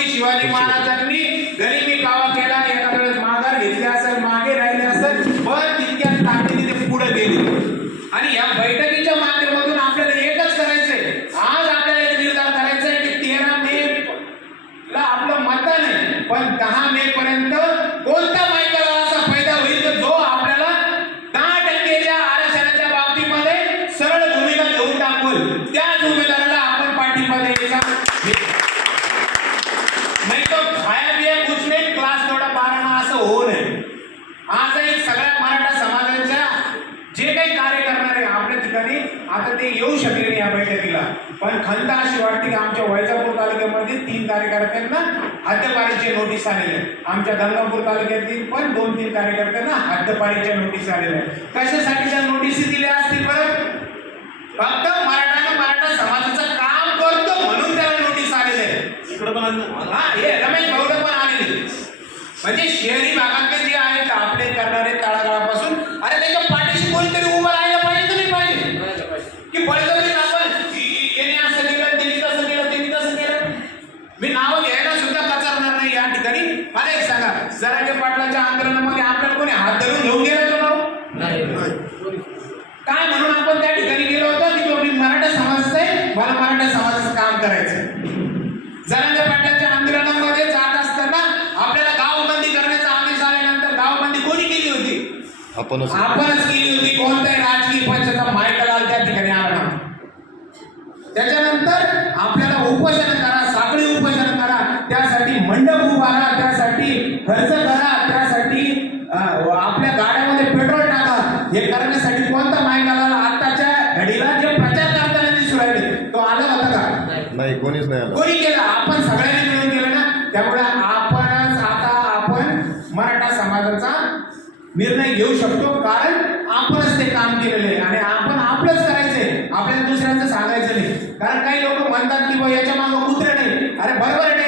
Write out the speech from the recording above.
छत्रपती शिवाजी महाराजांनी जरी मी कावा केला एखाद्या माघार घेतले असेल मागे राहिले असेल पण तितक्या ताकदीने ते पुढे गेले आणि या बैठकीच्या माध्यमातून आपल्याला एकच करायचंय. आज आपल्याला एक निर्धार करायचा आहे की तेरा मे ला आपलं मतदान पण दहा मे पर्यंत कोणत्या बायकाला असा फायदा होईल? तर जो आपल्याला दहा टक्केच्या आरक्षणाच्या बाबतीमध्ये सरळ भूमिका घेऊन टाकून त्याच उमेदवाराला आपण पाठिंबा द्यायचा. नाही तो खाया पिया कुछ नाही क्लास तेवढा पारणा असं होऊ नये आज एक सगळ्या मराठा समाजाच्या जे काही कार्य करणार आहे आपल्या ठिकाणी आता ते येऊ शकले नाही या बैठकीला. पण खंत अशी वाटते की आमच्या वैजापूर तालुक्यामध्ये तीन कार्यकर्त्यांना हद्दपारीचे नोटीस आलेले आमच्या गंगापूर तालुक्यातील पण दोन तीन कार्यकर्त्यांना हद्दपारीच्या नोटीस आलेल्या कशासाठी त्या नोटीसी दिल्या असतील परत फक्त हा रमेश पण आलेले म्हणजे शहरी भागातले जे आहेत आपले करणारे तळागाळापासून अरे त्याच्या पाठीशी कोणीतरी उभं राहायला पाहिजे नाही पाहिजे. की बळजबरी आपण याने असं केलं त्यांनी तसं केलं त्यांनी तसं केलं मी नाव घ्यायला सुद्धा कचरणार नाही या ठिकाणी. मला एक सांगा जरांगे पाटलाच्या आंदोलनामध्ये आपल्याला कोणी हात धरून घेऊन गेला तो नाव काय म्हणून आपण त्या ठिकाणी गेलो होतो की मराठा समाजाचा आहे? मला मराठा समाजाचं काम करायचं आपणच. आपणच केली होती. कोणत्याही राजकीय पक्षाचा मायकलाल त्या ठिकाणी आला. त्याच्यानंतर आपल्याला उपोषण करा साखळी उपोषण करा. त्यासाठी मंडप उभारा त्यासाठी खर्च करा त्यासाठी आपल्या गाड्यामध्ये पेट्रोल टाका. हे करण्यासाठी कोणता मायकाला आताच्या घडीला जे प्रचार करताना दिसू राहिले तो आला होता का? नाही कोणीच नाही आलं. कोणी केलं? आपण सगळ्यांनी मिळून केलं ना? त्यामुळे निर्णय घेऊ शकतो कारण आपणच ते काम केलेलं आहे आणि आपण आपलंच करायचंय. आपल्याला दुसऱ्यांचं सांगायचं नाही. कारण काही लोक म्हणतात की याच्या मागं कुत्रे नाही. अरे बरोबर